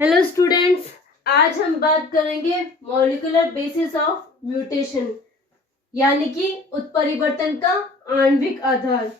Hello students, आज हम बात करेंगे मॉलिक्यूलर बेसिस ऑफ म्यूटेशन यानी कि उत्परिवर्तन का आणविक आधार।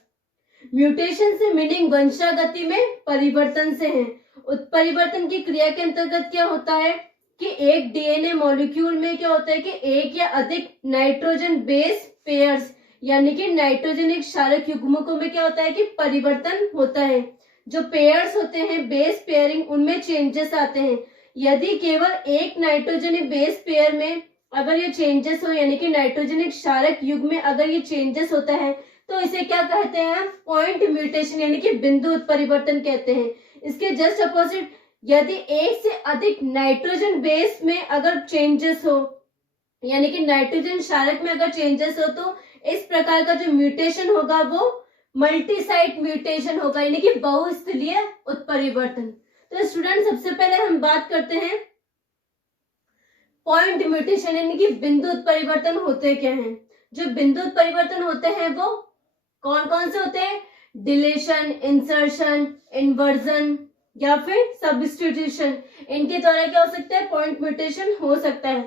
म्यूटेशन से मीनिंग वंशागति में परिवर्तन से है। उत्परिवर्तन की क्रिया के अंतर्गत क्या होता है कि एक डीएनए मॉलिक्यूल में क्या होता है कि एक या अधिक नाइट्रोजन बेस पेयर्स यानी कि नाइट्रोजनिक क्षारक युग्मकों में क्या होता है कि परिवर्तन होता है। जो पेयर्स होते हैं बेस पेयरिंग, उनमें चेंजेस आते हैं। यदि केवल एक नाइट्रोजनिक बेस पेयर में अगर ये चेंजेस हो यानी कि नाइट्रोजनिक क्षारक युग्म में अगर ये चेंजेस होता है तो इसे क्या कहते हैं? पॉइंट म्यूटेशन यानी कि बिंदु उत्परिवर्तन कहते हैं। इसके जस्ट अपोजिट यदि एक से अधिक नाइट्रोजन बेस में अगर चेंजेस हो यानी कि नाइट्रोजन क्षारक में अगर चेंजेस हो तो इस प्रकार का जो म्यूटेशन होगा वो मल्टी साइट म्यूटेशन होगा यानी कि बहुस्थलीय उत्परिवर्तन। तो स्टूडेंट, सबसे पहले हम बात करते हैं पॉइंट म्यूटेशन यानी कि बिंदु उत्परिवर्तन होते क्या हैं। जो बिंदु उत्परिवर्तन होते हैं वो कौन कौन से होते हैं? डिलीशन, इंसर्शन, इन्वर्जन या फिर सब्स्टिट्यूशन। इनके द्वारा क्या हो सकता है? पॉइंट म्यूटेशन हो सकता है।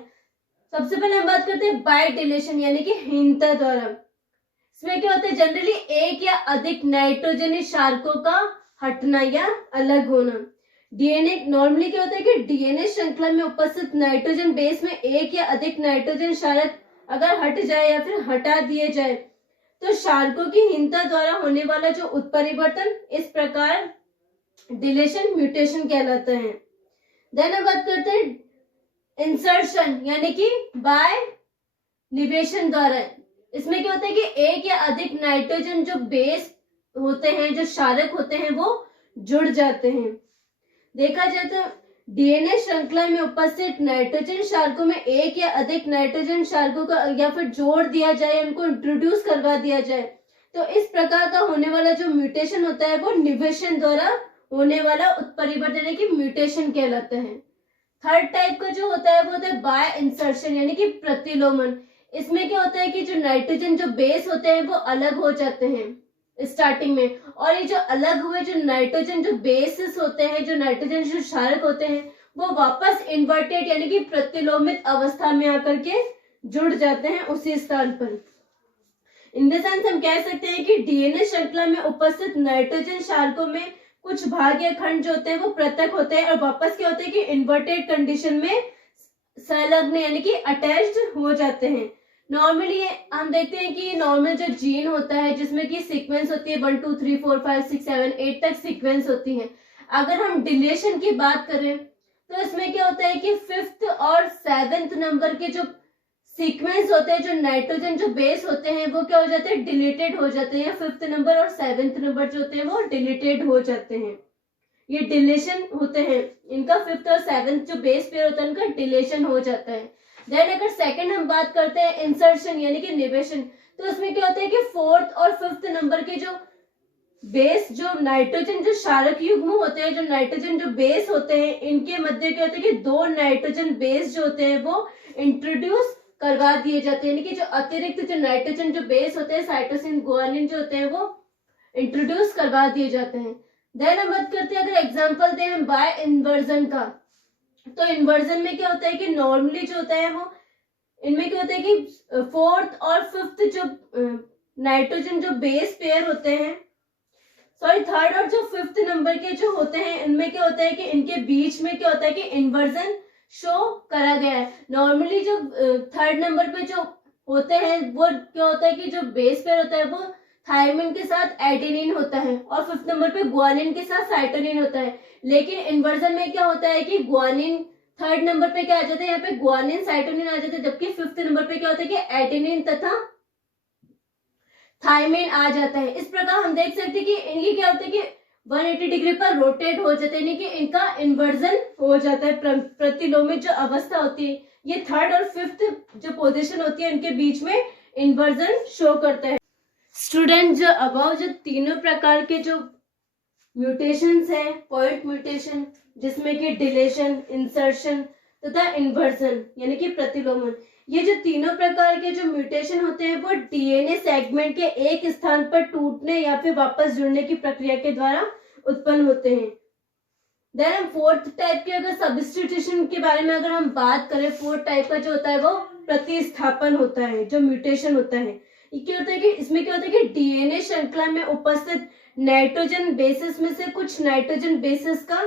सबसे पहले हम बात करते हैं बाय डिलीशन यानी कि हीनता द्वारा। इसमें क्या होता है? जनरली एक या अधिक नाइट्रोजनी क्षारकों का हटना या अलग होना। डीएनए नॉर्मली क्या होता है कि डीएनए श्रृंखला में उपस्थित नाइट्रोजन बेस में एक या अधिक नाइट्रोजन क्षारक अगर हट जाए या फिर हटा दिए जाए तो क्षारकों की हीनता द्वारा होने वाला जो उत्परिवर्तन इस प्रकार डिलीशन म्यूटेशन कहलाता है। देन हम बात करते हैं इंसर्शन यानी कि बाय निवेशन द्वारा। इसमें क्या होता है कि एक या अधिक नाइट्रोजन जो बेस होते हैं, जो क्षारक होते हैं, वो जुड़ जाते हैं। देखा जाए तो डीएनए श्रृंखला में उपस्थित नाइट्रोजन क्षारकों में एक या अधिक नाइट्रोजन क्षारकों का या फिर जोड़ दिया जाए, उनको इंट्रोड्यूस करवा दिया जाए तो इस प्रकार का होने वाला जो म्यूटेशन होता है वो निवेशन द्वारा होने वाला उत्परिवर्तन यानी कि म्यूटेशन कहलाता है। थर्ड टाइप का जो होता है वो होता है बाय इंसर्शन यानी कि प्रतिलोमन। इसमें क्या होता है कि जो नाइट्रोजन जो बेस होते हैं वो अलग हो जाते हैं स्टार्टिंग में, और ये जो अलग हुए जो नाइट्रोजन जो बेसिस होते हैं, जो नाइट्रोजन जो क्षारक होते हैं, वो वापस इन्वर्टेड यानी कि प्रतिलोमित अवस्था में आकर के जुड़ जाते हैं उसी स्थान पर। इन द सेंस हम कह सकते हैं कि डीएनए श्रृंखला में उपस्थित नाइट्रोजन क्षारकों में कुछ भाग या खंड जो होते हैं वो पृथक होते हैं और वापस क्या होते हैं कि इन्वर्टेड कंडीशन में संलग्न यानी कि अटैच्ड हो जाते हैं। नॉर्मली हम देखते हैं कि नॉर्मल जो जीन होता है जिसमें कि सीक्वेंस होती है 1 2 3 4 5 6 7 8 तक सीक्वेंस होती है। अगर हम डिलीशन की बात करें तो इसमें क्या होता है कि 5th और 7th नंबर के जो सीक्वेंस होते हैं, जो नाइट्रोजन जो बेस होते हैं वो क्या हो जाते हैं? डिलीटेड हो जाते हैं। 5th नंबर और 7th नंबर जो होते हैं वो डिलीटेड हो जाते हैं। ये डिलीशन होते हैं, इनका 5th और 7th जो बेस पेयर होता है उनका डिलीशन हो जाता है। देन अगर सेकंड हम बात करते हैं इंसर्शन यानी कि निवेशन, तो उसमें क्या होता है कि 4th और 5th नंबर के जो बेस जो नाइट्रोजन जो क्षारक युग्म होते हैं, जो नाइट्रोजन जो बेस होते हैं, इनके मध्य क्या होता है कि दो नाइट्रोजन बेस जो होते हैं वो इंट्रोड्यूस करवा दिए जाते हैं, यानी कि जो अतिरिक्त जो नाइट्रोजन जो बेस होते हैं, साइटोसिन गुआनिन जो होते हैं वो इंट्रोड्यूस करवा दिए जाते हैं। देन हम बात करते हैं, अगर एग्जांपल दें हम बाय इन्वर्जन का, तो इन्वर्जन में क्या होता है कि नॉर्मली जो होता है वो इनमें क्या होता है कि 4th और 5th जो नाइट्रोजन जो बेस पेयर होते हैं, सॉरी 3rd और जो 5th नंबर के जो होते हैं, इनमें क्या होता है कि इनके बीच में क्या होता है कि इन्वर्जन शो करा गया है। नॉर्मली जो 3rd नंबर पे जो होते हैं वो क्या होता है कि जो बेस पेयर होता है वो थायमिन के साथ एडेनिन होता है और 5th नंबर पे गुआनिन के साथ साइटोनिन होता है। लेकिन इन्वर्जन में क्या होता है कि गुआनिन 3rd नंबर पे क्या आ जाता है, यहाँ पे गुआनिन साइटोनिन आ जाता है, जबकि 5th नंबर पे क्या होता है कि एडेनिन तथा थायमिन आ जाता है। इस प्रकार हम देख सकते हैं कि इनकी क्या होता है कि 180 डिग्री पर रोटेट हो जाते हैं, कि इनका इन्वर्जन हो जाता है। प्रतिलोमित जो अवस्था होती है ये 3rd और 5th जो पोजीशन होती है इनके बीच में इन्वर्जन शो करता है। स्टूडेंट, जो अबाव जो तीनों प्रकार के जो म्यूटेशंस हैं, पॉइंट म्यूटेशन जिसमें कि डिलीशन, इंसर्शन तथा इन्वर्जन यानी कि प्रतिलोमन, ये जो तीनों प्रकार के जो म्यूटेशन होते हैं वो डीएनए सेगमेंट के एक स्थान पर टूटने या फिर वापस जुड़ने की प्रक्रिया के द्वारा उत्पन्न होते हैं। देन हम फोर्थ टाइप के अगर सब्स्टिट्यूशन के बारे में अगर हम बात करें, फोर्थ टाइप का जो होता है वो प्रतिस्थापन होता है, जो म्यूटेशन होता है। ये क्या होता है कि इसमें क्या होता है कि डीएनए श्रृंखला में उपस्थित नाइट्रोजन बेसिस में से कुछ नाइट्रोजन बेसिस का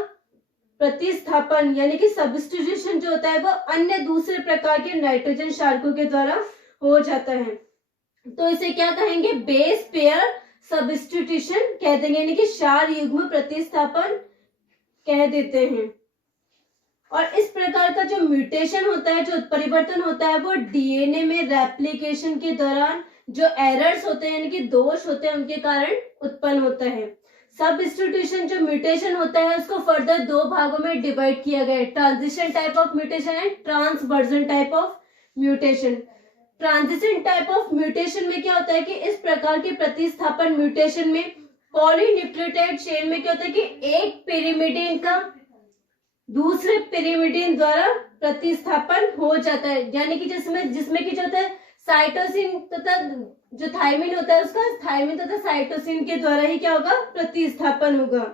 प्रतिस्थापन यानी कि सब्स्टिट्यूशन जो होता है वो अन्य दूसरे प्रकार के नाइट्रोजन क्षारकों के द्वारा हो जाता है। तो इसे क्या कहेंगे, बेस पेयर सब्स्टिट्यूशन कह देंगे, यानी कि क्षार युग्म प्रतिस्थापन कह देते हैं। और इस प्रकार का जो म्यूटेशन होता है, जो उत्परिवर्तन होता है, वो डीएनए में रेप्लिकेशन के दौरान जो एरर्स होते हैं यानी कि दोष होते हैं उनके कारण उत्पन्न होता है। सब्स्टिट्यूशन जो म्यूटेशन होता है उसको फर्दर दो भागों में डिवाइड किया गया है, transition type of mutation and transversion type of mutation. Transition type of mutation में क्या होता है कि इस प्रकार के प्रतिस्थापन म्यूटेशन में पॉलीन्यूक्लियोटाइड चेन में क्या होता है कि एक पिरिमिडीन का दूसरे पिरिमिडीन द्वारा प्रतिस्थापन हो जाता है, यानी कि जिसमें कि जो होता है साइटोसिन तथा जो थायमिन होता है उसका थायमिन तथा साइटोसिन के द्वारा ही क्या होगा, प्रतिस्थापन होगा।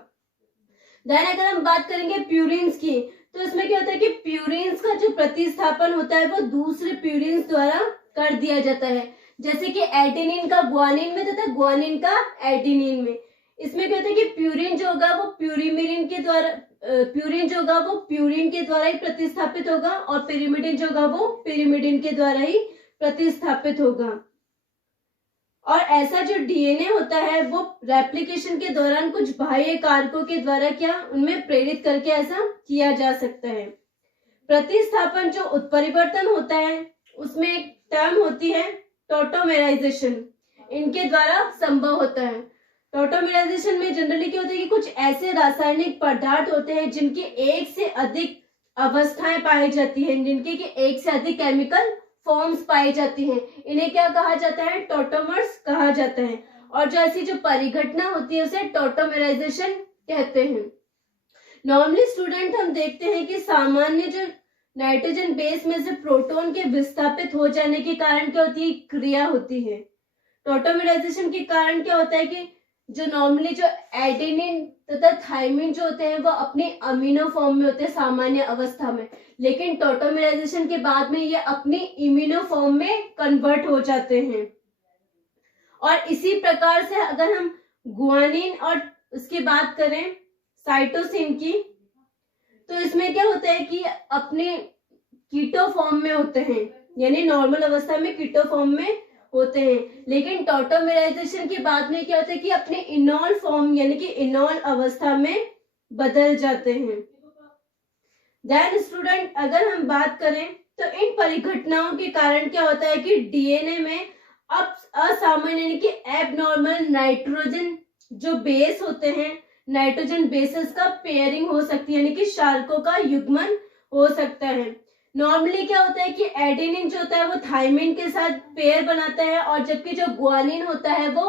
देन अगर हम बात करेंगे प्यूरिन्स की, तो इसमें क्या होता है कि प्यूरिन्स का जो प्रतिस्थापन होता है वो दूसरे प्यूरिन्स द्वारा कर दिया जाता है, जैसे कि एडेनिन का ग्वानिन में तथा ग्वानिन का एडेनिन में। इसमें क्या होता है कि प्यूरिन जो होगा वो प्यूरिमिडिन के द्वारा प्यूरिन जो होगा वो प्यूरिन के द्वारा ही प्रतिस्थापित होगा और पिरिमिडिन जो होगा वो पिरिमिडिन के द्वारा ही प्रतिस्थापित होगा। और ऐसा जो डीएनए होता है वो रेप्लिकेशन के दौरान कुछ बाह्य कारकों के द्वारा क्या उनमें प्रेरित करके ऐसा किया जा सकता है। प्रतिस्थापन जो उत्परिवर्तन होता है उसमें एक टर्म होती है टोटोमेराइजेशन, इनके द्वारा संभव होता है। टोटोमेराइजेशन में जनरली क्या होता है कि कुछ ऐसे रासायनिक पदार्थ होते हैं जिनकी एक से अधिक अवस्थाएं पाई जाती हैं, जिनके की एक से अधिक केमिकल फॉर्म्स पाई जाती हैं, इन्हें क्या कहा जाता है, टोटोमर्स कहा जाता है। और जो ऐसी जो परिघटना होती है उसे टोटोमेराइजेशन कहते हैं। नॉर्मली स्टूडेंट हम देखते हैं कि सामान्य जो नाइट्रोजन बेस में से प्रोटॉन के विस्थापित हो जाने के कारण क्या होती है, क्रिया होती है। टोटोमेराइजेशन के कारण क्या होता है कि जो नॉर्मली जो एडेनिन तथा थायमिन जो होते हैं वो अपने अमीनो फॉर्म में होते हैं सामान्य अवस्था में, लेकिन टोटोमेराइजेशन के बाद में ये अपनी इम्यूनो फॉर्म में कन्वर्ट हो जाते हैं। और इसी प्रकार से अगर हम गुआनिन और उसकी बात करें साइटोसिन की, तो इसमें क्या होता है कि अपने कीटो फॉर्म में होते हैं, यानी नॉर्मल अवस्था में कीटो फॉर्म में होते हैं, लेकिन टोटोमेराइजेशन के बाद में क्या होता है कि अपने इनॉल फॉर्म यानी कि इनॉल अवस्था में बदल जाते हैं। देन स्टूडेंट अगर हम बात करें तो इन परिघटनाओं के कारण क्या होता है कि डीएनए में अब असामान्य यानी कि एबनॉर्मल नाइट्रोजन जो बेस होते हैं, नाइट्रोजन बेसेस का पेयरिंग हो सकती है, यानी कि क्षारकों का युग्मन हो सकता है। नॉर्मली क्या होता है कि एडेनिन जो होता है वो थायमिन के साथ पेयर बनाता है, और जबकि जो ग्वानिन होता है वो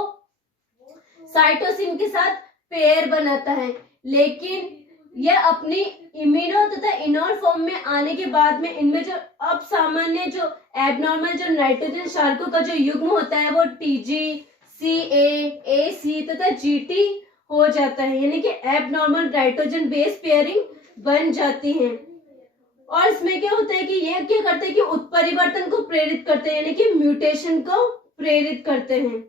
साइटोसिन के साथ पेयर बनाता है, लेकिन यह अपनी इम्यूनो तथा इनॉल फॉर्म में आने के बाद में इनमें जो अब सामान्य जो एबनॉर्मल जो नाइट्रोजन क्षारकों का जो युग्म होता है वो टीजी, सी तथा जीटी हो जाता है, यानी कि एबनॉर्मल नाइट्रोजन बेस पेयरिंग बन जाती है। और इसमें क्या होता है कि ये क्या करते हैं कि उत्परिवर्तन को प्रेरित करते हैं, यानी कि म्यूटेशन को प्रेरित करते हैं।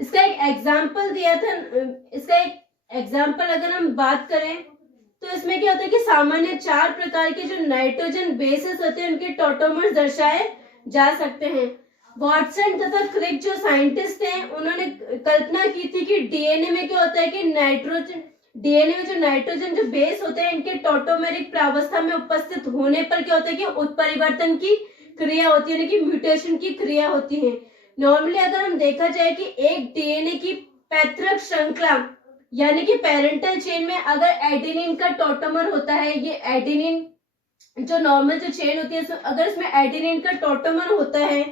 इसका एक एग्जाम्पल दिया था, इसका एक एग्जाम्पल अगर हम बात करें तो इसमें क्या होता है कि सामान्य 4 प्रकार के जो नाइट्रोजन बेसेस होते हैं उनके टोटोमर्स दर्शाए जा सकते हैं। वॉटसन तथा क्रिक जो साइंटिस्ट हैं उन्होंने कल्पना की थी कि डीएनए में क्या होता है कि डीएनए में जो नाइट्रोजन जो बेस होते हैं इनके टोटोमेरिक प्रावस्था में उपस्थित होने पर क्या होता है कि उत्परिवर्तन की क्रिया होती है, यानी कि म्यूटेशन की क्रिया होती है। नॉर्मली अगर हम देखा जाए कि एक डीएनए की पैतृक श्रृंखला यानी कि पेरेंटल चेन में अगर एडेनिन का टोटोमर होता है, ये एडेनिन जो नॉर्मल जो चेन होती है अगर इसमें एडेनिन का टोटोमर होता है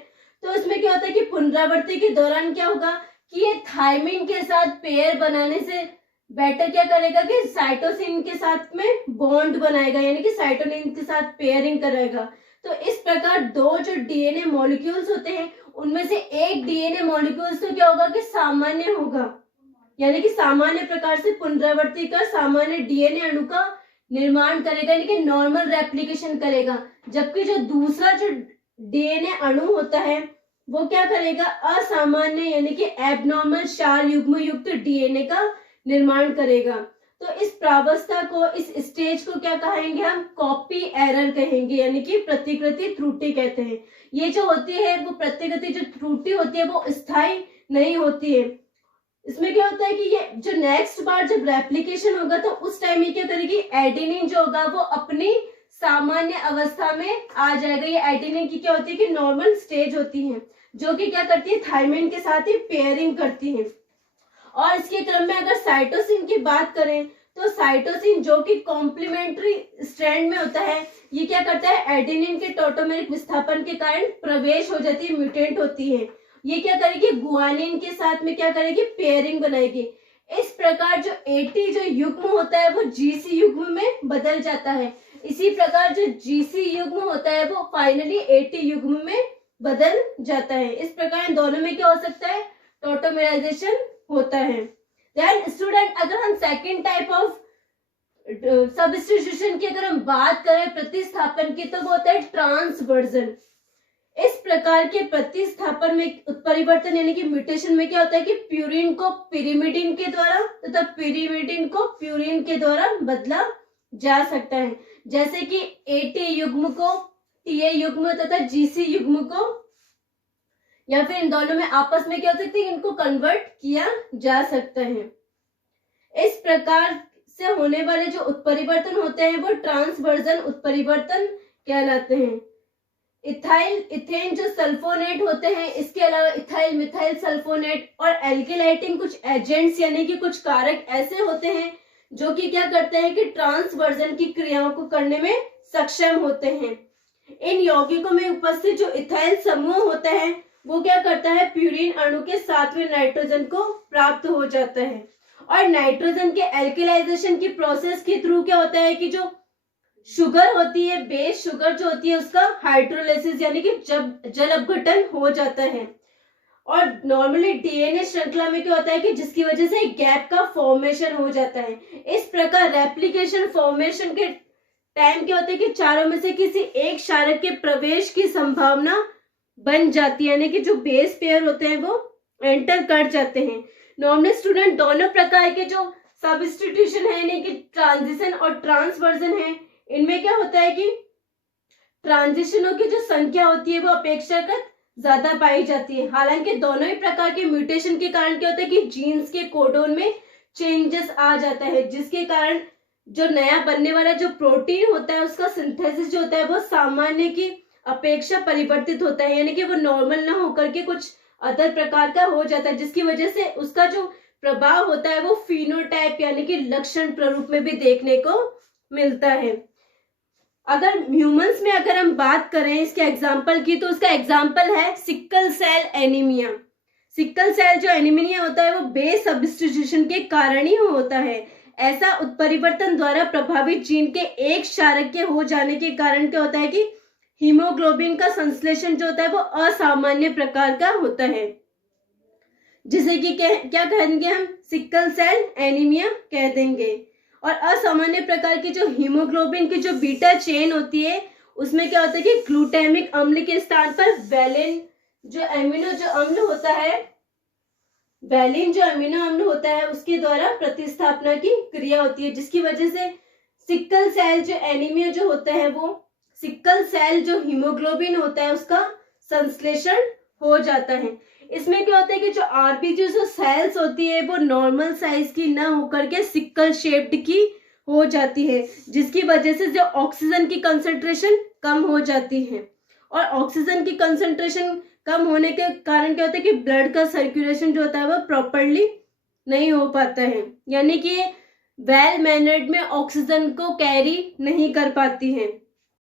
तो इसमें क्या होता है कि पुनरावृत्ति के दौरान क्या होगा कि ये थायमिन के साथ पेयर बनाने से बेटर क्या करेगा कि साइटोसिन के साथ में बॉन्ड बनाएगा, यानी कि साइटोसिन के साथ पेयरिंग करेगा। तो इस प्रकार 2 जो डीएनए मॉलिक्यूल्स होते हैं उनमें से एक डीएनए मॉलिक्यूल्स तो क्या होगा कि सामान्य होगा, यानी कि सामान्य प्रकार से पुनरावृत्ति का सामान्य डीएनए अणु का निर्माण करेगा, यानी कि नॉर्मल रेप्लिकेशन करेगा, जबकि जो दूसरा जो डीएनए अणु होता है वो क्या करेगा, असामान्य यानी कि एबनॉर्मल क्षार युग्म युक्त डीएनए का निर्माण करेगा। तो इस प्रावस्था को, इस स्टेज को क्या कहेंगे हम, कॉपी एरर कहेंगे, यानी कि प्रतिकृति त्रुटि कहते हैं। ये जो होती है वो प्रतिकृति जो त्रुटि होती है वो स्थायी नहीं होती है। इसमें क्या होता है कि ये जो नेक्स्ट बार जब रेप्लिकेशन होगा तो उस टाइम ये क्या करेगी, एडेनिन जो होगा वो अपनी सामान्य अवस्था में आ जाएगा। ये एडेनिन की क्या होती है कि नॉर्मल स्टेज होती है, जो कि क्या करती है, थायमिन के साथ ही पेयरिंग करती है। और इसके क्रम में अगर साइटोसिन की बात करें तो साइटोसिन जो कि कॉम्प्लीमेंट्री स्ट्रैंड में होता है, ये क्या करता है, एडेनिन के टॉटोमेरिक विस्थापन के कारण प्रवेश हो जाती है, म्यूटेंट होती है। ये क्या करेगी, गुआनिन के साथ में क्या करेगी, पेयरिंग बनाएगी। इस प्रकार जो एटी जो युग्म होता है वो जीसी युग्म में बदल जाता है। इसी प्रकार जो जीसी युग्म होता है वो फाइनली एटी युग्म में बदल जाता है। इस प्रकार इन दोनों में क्या हो सकता है, टॉटोमेराइजेशन होता है। देन स्टूडेंट, अगर हम सेकेंड टाइप ऑफ सब्स्टिट्यूशन की अगर हम बात करें प्रतिस्थापन की, तो वो होता है ट्रांसवर्जन। इस प्रकार के प्रतिस्थापन में उत्परिवर्तन यानी कि म्यूटेशन में क्या होता है कि प्यूरिन को पिरिमिडिन के द्वारा तथा पिरिमिडिन को प्यूरिन के द्वारा बदला जा सकता है। जैसे कि एटी युग्म को टीए युग्म तथा जीसी युग्म को, या फिर इन दोनों में आपस में क्या हो सकती है, इनको कन्वर्ट किया जा सकता है। इस प्रकार से होने वाले जो उत्परिवर्तन होते हैं वो ट्रांसवर्जन उत्परिवर्तन कहलाते हैं। इथाइल इथेन जो सल्फोनेट होते हैं, इसके अलावा इथाइल मिथाइल सल्फोनेट और एल्किलाइटिंग कुछ एजेंट्स यानी कि कुछ कारक ऐसे होते हैं जो कि क्या करते हैं कि ट्रांसवर्जन की क्रियाओं को करने में सक्षम होते हैं। इन यौगिकों में उपस्थित जो इथाइल समूह होता है वो क्या करता है, प्यूरिन अणु के 7वें नाइट्रोजन को प्राप्त हो जाता है। और नाइट्रोजन के एल्किलाइजेशन की प्रोसेस के थ्रू क्या होता है कि जो शुगर होती है, बेस शुगर जो होती है, उसका हाइड्रोलाइसिस यानी कि जल अपघटन हो जाता है। और नॉर्मली डीएनए श्रृंखला में क्या होता है कि जिसकी वजह से गैप का फॉर्मेशन हो जाता है। इस प्रकार रेप्लिकेशन फॉर्मेशन के टाइम क्या होता है कि चारों में से किसी एक क्षारक के प्रवेश की संभावना बन जाती है, यानी कि जो बेस पेयर होते हैं वो एंटर कर जाते हैं। नॉर्मली स्टूडेंट, दोनों प्रकार के जो सब्स्टिट्यूशन है यानी कि ट्रांजिशन और ट्रांसवर्जन है, इनमें क्या होता है कि ट्रांजिशनों की जो संख्या होती है वो अपेक्षाकृत ज्यादा पाई जाती है। हालांकि दोनों ही प्रकार के म्यूटेशन के कारण क्या होता है कि जीन्स के कोडोन में चेंजेस आ जाता है, जिसके कारण जो नया बनने वाला जो प्रोटीन होता है उसका सिंथेसिस जो होता है वो सामान्य की अपेक्षा परिवर्तित होता है, यानी कि वो नॉर्मल ना होकर के कुछ अदर प्रकार का हो जाता है, जिसकी वजह से उसका जो प्रभाव होता है वो फिनोटाइप यानी कि लक्षण प्रारूप में भी देखने को मिलता है। अगर ह्यूमंस में अगर हम बात करें इसके एग्जाम्पल की, तो उसका एग्जाम्पल है sickle cell anaemia. Sickle cell जो एनीमिया होता है वो बेस सब्स्टिट्यूशन के कारण ही होता है। ऐसा उत्परिवर्तन द्वारा प्रभावित जीन के एक क्षारक के हो जाने के कारण क्या होता है कि हीमोग्लोबिन का संश्लेषण जो होता है वो असामान्य प्रकार का होता है, जिसे कि क्या कहेंगे हम, सिक्कल सेल एनीमिया कह देंगे। और असामान्य प्रकार की जो हीमोग्लोबिन की जो बीटा चेन होती है उसमें क्या होता है कि ग्लूटामिक अम्ल के स्थान पर वैलिन जो अमीनो जो अम्ल होता है, वैलिन जो अमीनो अम्ल होता है उसके द्वारा प्रतिस्थापना की क्रिया होती है, जिसकी वजह से सिक्कल सेल जो एनीमिया जो होता है वो सिक्कल सेल जो हीमोग्लोबिन होता है उसका संश्लेषण हो जाता है। इसमें क्या होता है कि जो आरबीसी जो सेल्स होती है वो नॉर्मल साइज की ना होकर के सिक्कल शेप्ड की हो जाती है, जिसकी वजह से जो ऑक्सीजन की कंसंट्रेशन कम हो जाती है। और ऑक्सीजन की कंसंट्रेशन कम होने के कारण क्या होता है कि ब्लड का सर्कुलेशन जो होता है वो प्रॉपरली नहीं हो पाता है, यानी कि वेल मैनर्ड में ऑक्सीजन को कैरी नहीं कर पाती है।